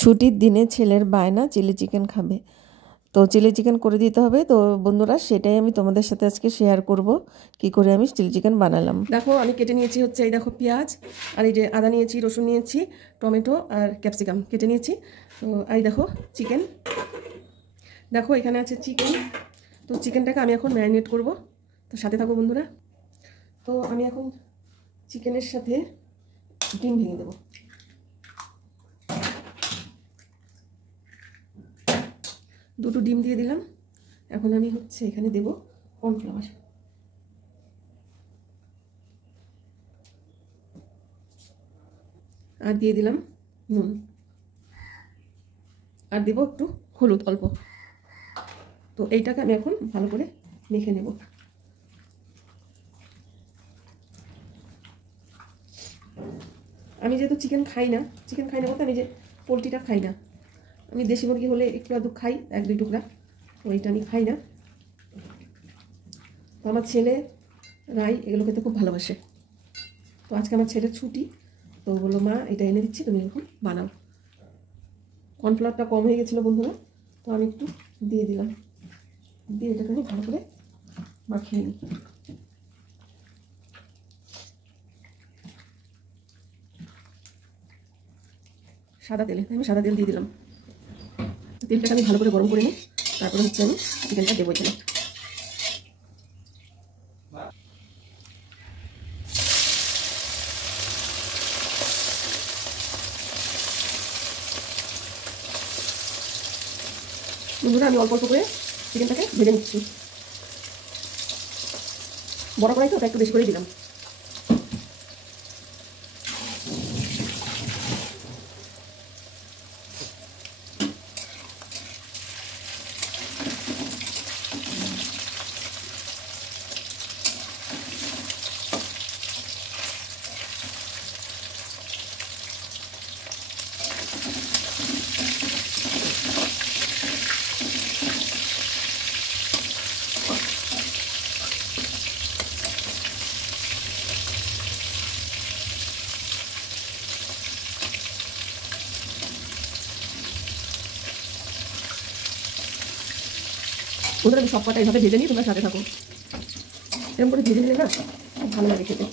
ছুটির দিনে ছেলের বায়না চিলি চিকেন খাবে, তো চিলি চিকেন করে দিতে হবে। তো বন্ধুরা, সেটাই আমি তোমাদের সাথে আজকে শেয়ার করব কি করে আমি চিলি চিকেন বানালাম। দেখো আমি কেটে নিয়েছি হচ্ছে এই দেখো পেঁয়াজ, আর এই যে আদা নিয়েছি, রসুন নিয়েছি, টমেটো আর ক্যাপসিকাম কেটে নিয়েছি। তো এই দেখো চিকেন, দেখো এখানে আছে চিকেন। তো চিকেনটাকে আমি এখন ম্যারিনেট করব, তো সাথে থাকো বন্ধুরা। তো আমি এখন চিকেনের সাথে ডিম ভেঙে দেবো। দুটো ডিম দিয়ে দিলাম। এখন আমি হচ্ছে এখানে দেব কর্নফ্লাওয়ার, আর দিয়ে দিলাম নুন, আর দেব একটু হলুদ অল্প। তো এইটাকে আমি এখন ভালো করে মেখে নেব। আমি যেহেতু চিকেন খাই না বলতে আমি যে পোলট্রিটা খাই না, আমি দেশি মুরগি হলে একটু আধটু খাই, 1-2 টুকরা, তো এইটা আমি খাই না। তো আমার ছেলে রাই এগুলো খেতে খুব ভালোবাসে। তো আজকে আমার ছেলের ছুটি, তো বললো মা এটা এনে দিচ্ছি, তুমি এরকম বানাও। কর্নফ্লাওয়ারটা কম হয়ে গেছিলো বন্ধুরা, তো আমি একটু দিয়ে দিলাম, দিয়ে এটাকে আমি ভালো করে মাখিয়ে নিই। সাদা তেলে আমি সাদা তেল দিয়ে দিলাম। তেলটাকে আমি ভালো করে গরম করে নিই, তারপরে হচ্ছে আমি চিকেনটা দেবো এখানে। বন্ধুরা আমি অল্প অল্প করে চিকেনটাকে ভেজে নিচ্ছি। বড় কড়াই তো ওটা একটু বেশি করেই দিলাম। বন্ধুরা আমি সব কটা এইভাবে ভেজে নিই, তোমরা সাথে থাকো। এরকম করে ভেজে নিলে না খুব ভালো লাগে খেতে।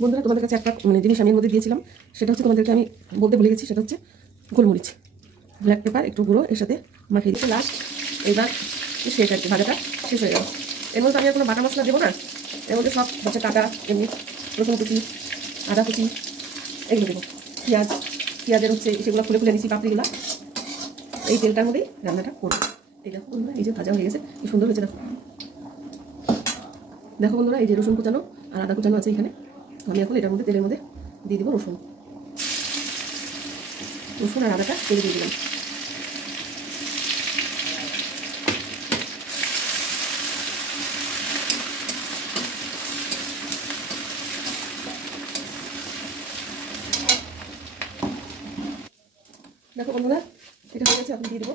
বন্ধুরা তোমাদের কাছে একটা জিনিস আমি এর মধ্যে দিয়েছিলাম, সেটা হচ্ছে তোমাদেরকে আমি বলতে ভুলে গেছি, সেটা হচ্ছে গোলমরিচ, ব্ল্যাক পেপার একটু গুঁড়ো এর সাথে মাখিয়ে দিচ্ছি। লাস্ট এইবার শেষ আর কি, ভাজাটা শেষ হয়ে গেল। এর মধ্যে আমি আর কোনো বাটা মশলা দেবো না, এর মধ্যে সব হচ্ছে কাটা এমনি রসুন কুচি, আদা কুচি এগুলো দেবো, পেঁয়াজের হচ্ছে সেগুলো খুলে খুলে নিচ্ছি পাপড়িগুলো। এই তেলটার মধ্যেই রান্নাটা করবো। এই দেখো বন্ধুরা, এই যে ভাজা হয়ে গেছে, কি সুন্দর হয়েছে দেখো। দেখো বন্ধুরা, এই যে রসুন কুচানো আর আদা কুচানো আছে এখানে। আমি এখন এটার মধ্যে তেলের মধ্যে দিয়ে দিব রসুন আর আদাটা তেলে দিয়ে দিলাম। দেখো বন্ধুরা, এটা হয়ে গেছে। এখন দিয়ে দেবো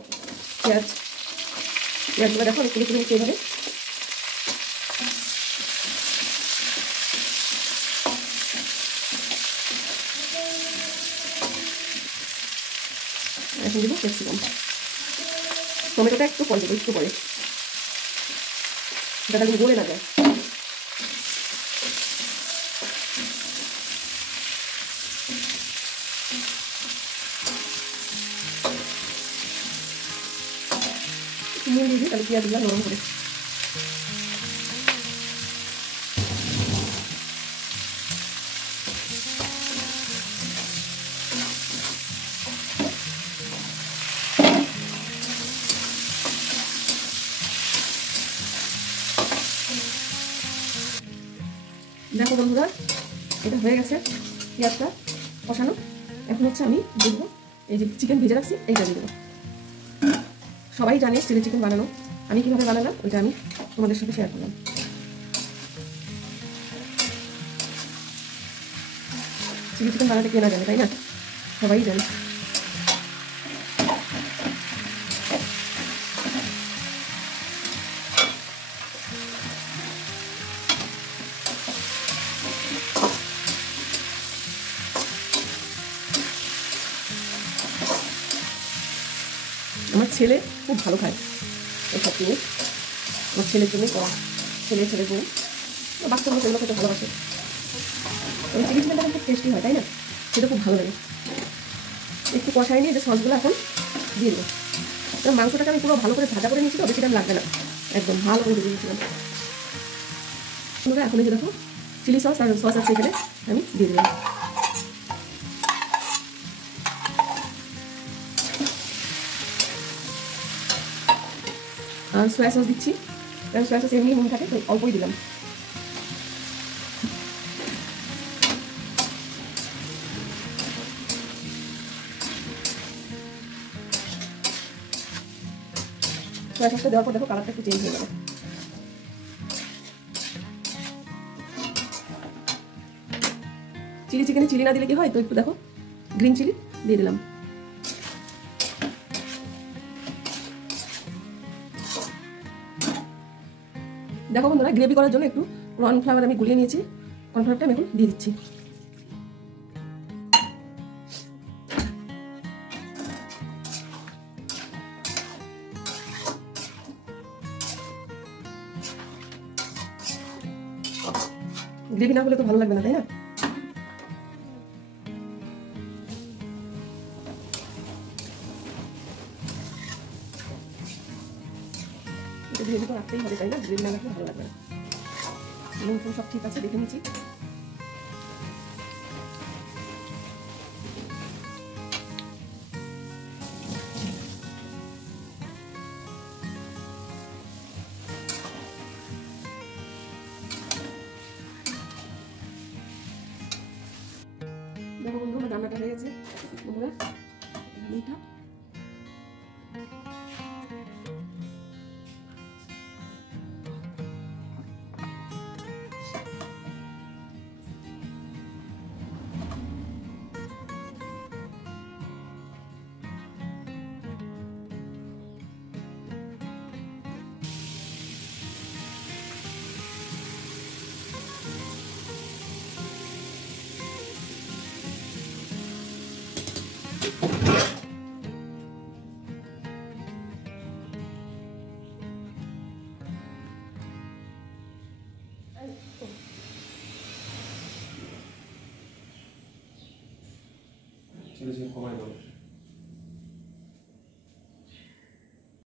পেঁয়াজগুলো। দেখো আমি তুলে নিচ্ছি এইভাবে। এখন দেবো ক্যাপসিকাম, টমেটোটা একটু পরে দেবো, একটু পরে, যাতে আমি গলে না যায়। নুন দিয়ে দিই, তাহলে পেঁয়াজগুলো নরম করে। দেখো বন্ধুরা, এটা হয়ে গেছে পেঁয়াজটা কষানো। এখন হচ্ছে আমি দেখবো এই যে চিকেন ভেজে রাখছি, এইটা দিয়ে দেবো। সবাই জানে চিলি চিকেন বানানো, আমি কীভাবে বানালাম ওইটা আমি তোমাদের সাথে শেয়ার করলাম। চিলি চিকেন বানাতে কে না জানে, তাই না? সবাই জানে। আমার ছেলে খুব ভালো খায় এইসব জিনিস, আমার ছেলের জন্যই করা, ছেলের বউ বাচ্চাগুলো সেগুলো খেতে ভালোবাসে। ওই চিলি চিকেনটা খুব টেস্টি হয়, তাই না? সেটা খুব ভালো লাগে। একটু কষাই নিয়ে যে সসগুলো এখন দিয়ে দেবো। মাংসটাকে আমি পুরো ভালো করে ভাজা করে নিয়েছি, তো বেশি টাইম লাগবে না, একদম ভালো করে ভেজে দিয়েছিলাম। এখন এই যে দেখো চিলি সস আর সস আছে এখানে, আমি দিয়ে দিলাম। আর সয়া সস দিচ্ছি, কারণ সয়া সস এমনি নুন থাকে, তো অল্পই দিলাম। সয়া সসটা দেওয়ার পর দেখো কালারটা একটু চেঞ্জ হয়ে যাবে। চিলি চিকেনে চিলি না দিলে কি হয়, তো একটু দেখো গ্রিন চিলি দিয়ে দিলাম। দেখো বন্ধুরা, গ্রেভি করার জন্য একটু কর্নফ্লাওয়ার আমি গুলিয়ে নিয়েছি, কর্নফ্লাওয়ারটা আমি এখন দিয়ে দিচ্ছি। গ্রেভি না হলে তো ভালো লাগবে না, তাই না? গ্রেভি তো রাখতেই হবে, তাই না? গ্রেভি না রাখলে ভালো লাগবে না। নুন সব ঠিক আছে, দেখে নিচ্ছি। দেখো বন্ধু, আমার রান্নাটা হয়ে গেছে। বন্ধুরা মিঠা চিলি চিকেন কমাই দাও।